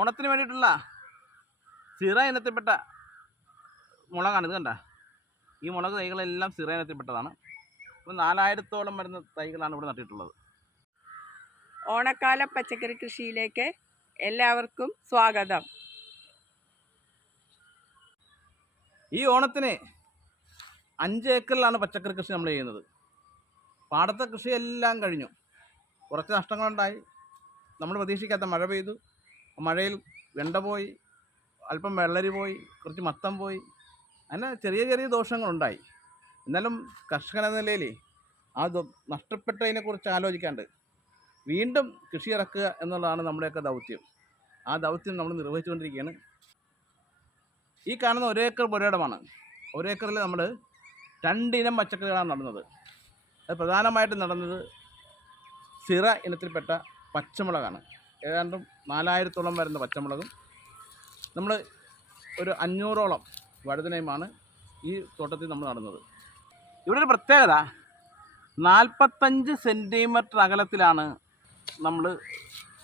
ഓണത്തിന് വേണ്ടിയിട്ടുള്ള സിറ ഇനത്തിൽപ്പെട്ട മുളകാണ്. ഇത് കണ്ട, ഈ മുളക് തൈകളെല്ലാം സിറ ഇനത്തിൽപ്പെട്ടതാണ്. ഇപ്പോൾ 4000-ഓളം വരുന്ന തൈകളാണ് ഇവിടെ നട്ടിട്ടുള്ളത്. ഓണക്കാല പച്ചക്കറി കൃഷിയിലേക്ക് എല്ലാവർക്കും സ്വാഗതം. ഈ ഓണത്തിന് 5 ഏക്കറിലാണ് പച്ചക്കറി കൃഷി നമ്മൾ ചെയ്യുന്നത്. പാടത്തെ കൃഷിയെല്ലാം കഴിഞ്ഞു. കുറച്ച് നഷ്ടങ്ങളുണ്ടായി. നമ്മൾ പ്രതീക്ഷിക്കാത്ത മഴ പെയ്തു. മഴയിൽ വെണ്ട പോയി, അല്പം വെള്ളരി പോയി, കുറച്ച് മത്തം പോയി, അങ്ങനെ ചെറിയ ചെറിയ ദോഷങ്ങളുണ്ടായി. എന്നാലും കർഷകൻ എന്ന നിലയിൽ ആ നഷ്ടപ്പെട്ടതിനെക്കുറിച്ച് ആലോചിക്കാണ്ട് വീണ്ടും കൃഷി ഇറക്കുക എന്നുള്ളതാണ് നമ്മുടെയൊക്കെ ദൗത്യം. ആ ദൗത്യം നമ്മൾ നിർവഹിച്ചുകൊണ്ടിരിക്കുകയാണ്. ഈ കാണുന്ന 1 ഏക്കർ പുരയിടമാണ്. 1 ഏക്കറിൽ നമ്മൾ 2 ഇനം പച്ചക്കറികളാണ് നടുന്നത്. അത് പ്രധാനമായിട്ടും നടന്നത് സിറ ഇനത്തിൽപ്പെട്ട പച്ചമുളകാണ്. ഏതാണ്ടും 4000-ഓളം വരുന്ന പച്ചമുളകും നമ്മൾ ഒരു 500-ഓളം വഴുതനയുമാണ് ഈ തോട്ടത്തിൽ നമ്മൾ നടുന്നത്. ഇവിടെ ഒരു പ്രത്യേകത, 45 സെൻറ്റിമീറ്റർ അകലത്തിലാണ് നമ്മൾ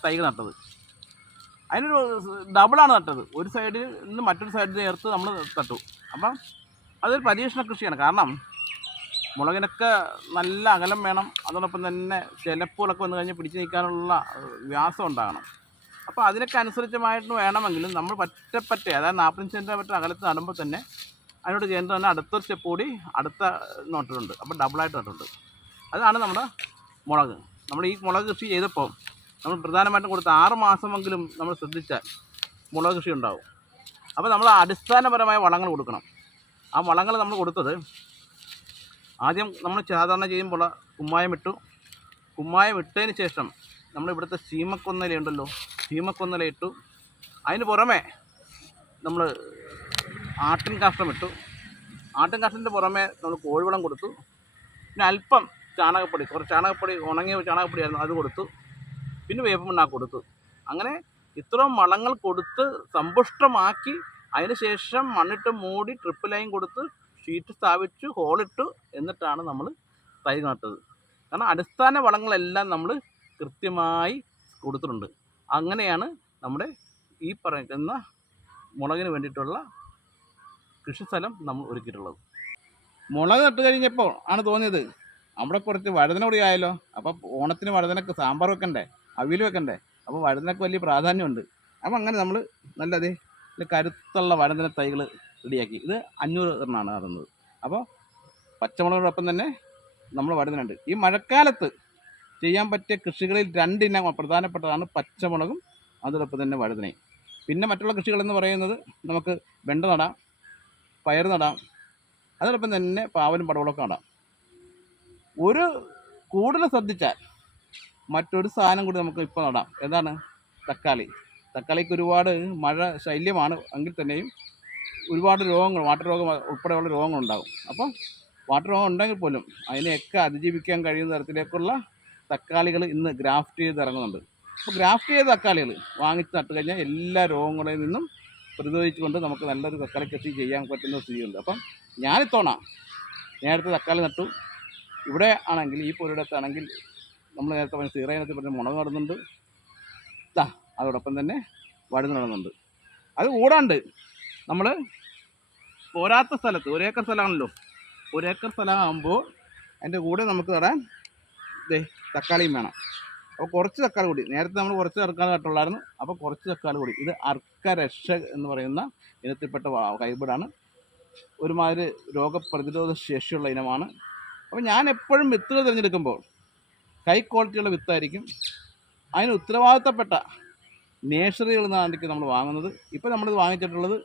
തൈകൾ നട്ടത്. അതിനൊരു ഡബിളാണ് നട്ടത്. ഒരു സൈഡിൽ നിന്ന് മറ്റൊരു സൈഡിൽ ചേർത്ത് നമ്മൾ നട്ടു. അപ്പം അതൊരു പരീക്ഷണ കൃഷിയാണ്. കാരണം മുളകിനൊക്കെ നല്ല അകലം വേണം. അതോടൊപ്പം തന്നെ ചിലപ്പുകളൊക്കെ വന്നു കഴിഞ്ഞാൽ പിടിച്ചു നിൽക്കാനുള്ള വ്യാസം ഉണ്ടാകണം. അപ്പോൾ അതിനൊക്കെ അനുസരിച്ചമായിട്ട് വേണമെങ്കിലും നമ്മൾ പറ്റേ അതായത് 45 സെൻറ്റിമീറ്റർ അകലത്ത് നടുമ്പോൾ തന്നെ അതിനോട് ചേർന്ന് തന്നെ അടുത്തൊരു സ്റ്റെപ്പ് കൂടി അടുത്ത നട്ടിട്ടുണ്ട്. അപ്പോൾ ഡബിളായിട്ട് നട്ടിട്ടുണ്ട്. അതാണ് നമ്മുടെ മുളക്. നമ്മൾ ഈ മുളക് കൃഷി ചെയ്തപ്പോൾ നമ്മൾ പ്രധാനമായിട്ടും കൊടുത്ത 6 മാസമെങ്കിലും നമ്മൾ ശ്രദ്ധിച്ചാൽ മുളക് കൃഷി ഉണ്ടാവും. അപ്പോൾ നമ്മൾ അടിസ്ഥാനപരമായ വളങ്ങൾ കൊടുക്കണം. ആ വളങ്ങൾ നമ്മൾ കൊടുത്തത് ആദ്യം നമ്മൾ സാധാരണ ചെയ്യുമ്പോൾ കുമ്മായം ഇട്ടതിന് ശേഷം നമ്മൾ ഇവിടുത്തെ ചീമക്കൊന്നല ഇട്ടു. അതിന് പുറമെ നമ്മൾ ആട്ടിൻ കാഷ്ടം ഇട്ടു. ആട്ടിൻ കാഷ്ടത്തിൻ്റെ പുറമെ നമ്മൾ കോഴിവളം കൊടുത്തു. പിന്നെ അല്പം ചാണകപ്പൊടി, കുറച്ച് ചാണകപ്പൊടി, ഉണങ്ങിയ ചാണകപ്പൊടി ആയിരുന്നു, അത് കൊടുത്തു. പിന്നെ വേപ്പമണ്ണാക്ക് കൊടുത്തു. അങ്ങനെ ഇത്രയും വളങ്ങൾ കൊടുത്ത് സമ്പുഷ്ടമാക്കി അതിന് ശേഷം മണ്ണിട്ട് മൂടി ട്രിപ്പ് ലൈൻ കൊടുത്ത് ഷീറ്റ് സ്ഥാപിച്ചു, ഹോളിട്ടു. എന്നിട്ടാണ് നമ്മൾ തൈ നട്ടത്. കാരണം അടിസ്ഥാന വളങ്ങളെല്ലാം നമ്മൾ കൃത്യമായി കൊടുത്തിട്ടുണ്ട്. അങ്ങനെയാണ് നമ്മുടെ ഈ പറയുന്ന മുളകിന് വേണ്ടിയിട്ടുള്ള കൃഷിസ്ഥലം നമ്മൾ ഒരുക്കിയിട്ടുള്ളത്. മുളക് നട്ട് കഴിഞ്ഞപ്പോൾ ആണ് തോന്നിയത് അവിടെ കുറച്ച് വഴുതന കൂടി ആയല്ലോ. അപ്പോൾ ഓണത്തിന് വഴുതനക്ക് സാമ്പാർ വെക്കണ്ടേ, അവിയൽ വെക്കണ്ടേ. അപ്പോൾ വഴുതനക്ക് വലിയ പ്രാധാന്യമുണ്ട്. അപ്പോൾ അങ്ങനെ നമ്മൾ നല്ലത് കരുത്തുള്ള വഴുതന തൈകൾ റെഡിയാക്കി. ഇത് 500 എണ്ണമാണ് നടുന്നത്. അപ്പോൾ പച്ചമുളകിനോടൊപ്പം തന്നെ നമ്മൾ വഴുതനുണ്ട്. ഈ മഴക്കാലത്ത് ചെയ്യാൻ പറ്റിയ കൃഷികളിൽ 2 ഇനം പ്രധാനപ്പെട്ടതാണ് പച്ചമുളകും അതോടൊപ്പം തന്നെ വഴുതനയും. പിന്നെ മറ്റുള്ള കൃഷികളെന്ന് പറയുന്നത് നമുക്ക് വെണ്ട നടാം, പയർ നടാം, അതോടൊപ്പം തന്നെ പാവലും പടവളമൊക്കെ നടാം. ഒരു കൂടുതൽ ശ്രദ്ധിച്ചാൽ മറ്റൊരു സാധനം കൂടി നമുക്ക് ഇപ്പോൾ നടാം. എന്താണ്? തക്കാളിക്ക് ഒരുപാട് മഴ ശല്യമാണ് എങ്കിൽ തന്നെയും ഒരുപാട് രോഗങ്ങൾ, വാട്ടർ രോഗം ഉൾപ്പെടെയുള്ള രോഗങ്ങളുണ്ടാകും. അപ്പം വാട്ടർ രോഗം ഉണ്ടെങ്കിൽ പോലും അതിനെയൊക്കെ അതിജീവിക്കാൻ കഴിയുന്ന തരത്തിലേക്കുള്ള തക്കാളികൾ ഇന്ന് ഗ്രാഫ്റ്റ് ചെയ്ത് ഇറങ്ങുന്നുണ്ട്. അപ്പോൾ ഗ്രാഫ്റ്റ് ചെയ്ത തക്കാളികൾ വാങ്ങിച്ച് നട്ട് കഴിഞ്ഞാൽ എല്ലാ രോഗങ്ങളിൽ നിന്നും പ്രതിരോധിച്ചുകൊണ്ട് നമുക്ക് നല്ലൊരു തക്കാളി കൃഷി ചെയ്യാൻ പറ്റുന്ന സ്ഥിതിയുണ്ട്. അപ്പം ഞാനിത്തവണ നേരത്തെ തക്കാളി നട്ടു. ഇവിടെ ആണെങ്കിൽ ഈ പുരയിടത്താണെങ്കിൽ നമ്മൾ നേരത്തെ പറഞ്ഞ സിറ ഇനത്തിൽ പറഞ്ഞ മുളക് നടുന്നുണ്ട്. അതോടൊപ്പം തന്നെ വഴുതന നടുന്നുണ്ട്. അത് കൂടാണ്ട് നമ്മൾ പോരാത്ത സ്ഥലത്ത് 1 ഏക്കർ സ്ഥലമാണല്ലോ, 1 ഏക്കർ സ്ഥലമാകുമ്പോൾ അതിൻ്റെ കൂടെ നമുക്ക് നടാൻ തക്കാളിയും വേണം. അപ്പോൾ കുറച്ച് തക്കാളി കൂടി, നേരത്തെ നമ്മൾ കുറച്ച് തക്കാളി നട്ടുള്ളായിരുന്നു. അപ്പോൾ കുറച്ച് തക്കാളി കൂടി. ഇത് അർക്കരക്ഷ എന്ന് പറയുന്ന ഇനത്തിൽപ്പെട്ട ഹൈബ്രിഡാണ്. ഒരുമാതിരി രോഗപ്രതിരോധ ശേഷിയുള്ള ഇനമാണ്. അപ്പോൾ ഞാൻ എപ്പോഴും വിത്തുകൾ തിരഞ്ഞെടുക്കുമ്പോൾ ഹൈ ക്വാളിറ്റിയുള്ള വിത്തായിരിക്കും. അതിന് ഉത്തരവാദിത്തപ്പെട്ട നേഴ്സറികളിൽ നിന്നായിരിക്കും നമ്മൾ വാങ്ങുന്നത്. ഇപ്പോൾ നമ്മളിത് വാങ്ങിച്ചിട്ടുള്ളത്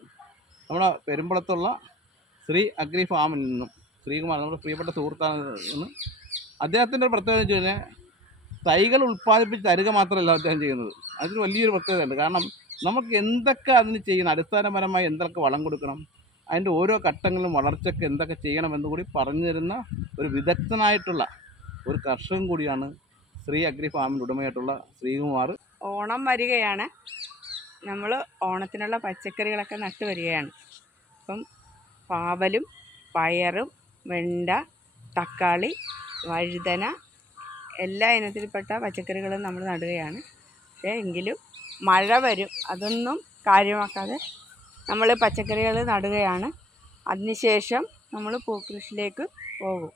നമ്മുടെ പെരുമ്പളത്തുള്ള ശ്രീ അഗ്രി ഫാമിൽ നിന്നും. ശ്രീകുമാർ നമ്മുടെ പ്രിയപ്പെട്ട സുഹൃത്താണ്. അദ്ദേഹത്തിൻ്റെ ഒരു പ്രത്യേകത വെച്ച് കഴിഞ്ഞാൽ തൈകൾ ഉൽപ്പാദിപ്പിച്ച് തരിക മാത്രമല്ല അദ്ദേഹം ചെയ്യുന്നത്. അതിന് വലിയൊരു പ്രത്യേകതയുണ്ട്. കാരണം നമുക്ക് എന്തൊക്കെ അതിന് ചെയ്യണം, അടിസ്ഥാനപരമായി എന്തൊക്കെ വളം കൊടുക്കണം, അതിൻ്റെ ഓരോ ഘട്ടങ്ങളിലും വളർച്ചയ്ക്ക് എന്തൊക്കെ ചെയ്യണമെന്ന് കൂടി പറഞ്ഞു തരുന്ന ഒരു വിദഗ്ധനായിട്ടുള്ള ഒരു കർഷകൻ കൂടിയാണ് ശ്രീ അഗ്രി ഫാമിൻ്റെ ഉടമയായിട്ടുള്ള ശ്രീകുമാർ. ഓണം വരികയാണ്. നമ്മൾ ഓണത്തിനുള്ള പച്ചക്കറികളൊക്കെ നട്ടു വരികയാണ്. അപ്പം പാവലും പയറും വെണ്ട, തക്കാളി, വഴുതന എല്ലാ ഇനത്തിൽപ്പെട്ട പച്ചക്കറികളും നമ്മൾ നടുകയാണ്. എങ്കിലും മഴ വരും, അതൊന്നും കാര്യമാക്കാതെ നമ്മൾ പച്ചക്കറികൾ നടുകയാണ്. അതിനുശേഷം നമ്മൾ പൂക്കൃഷിയിലേക്ക് പോകും.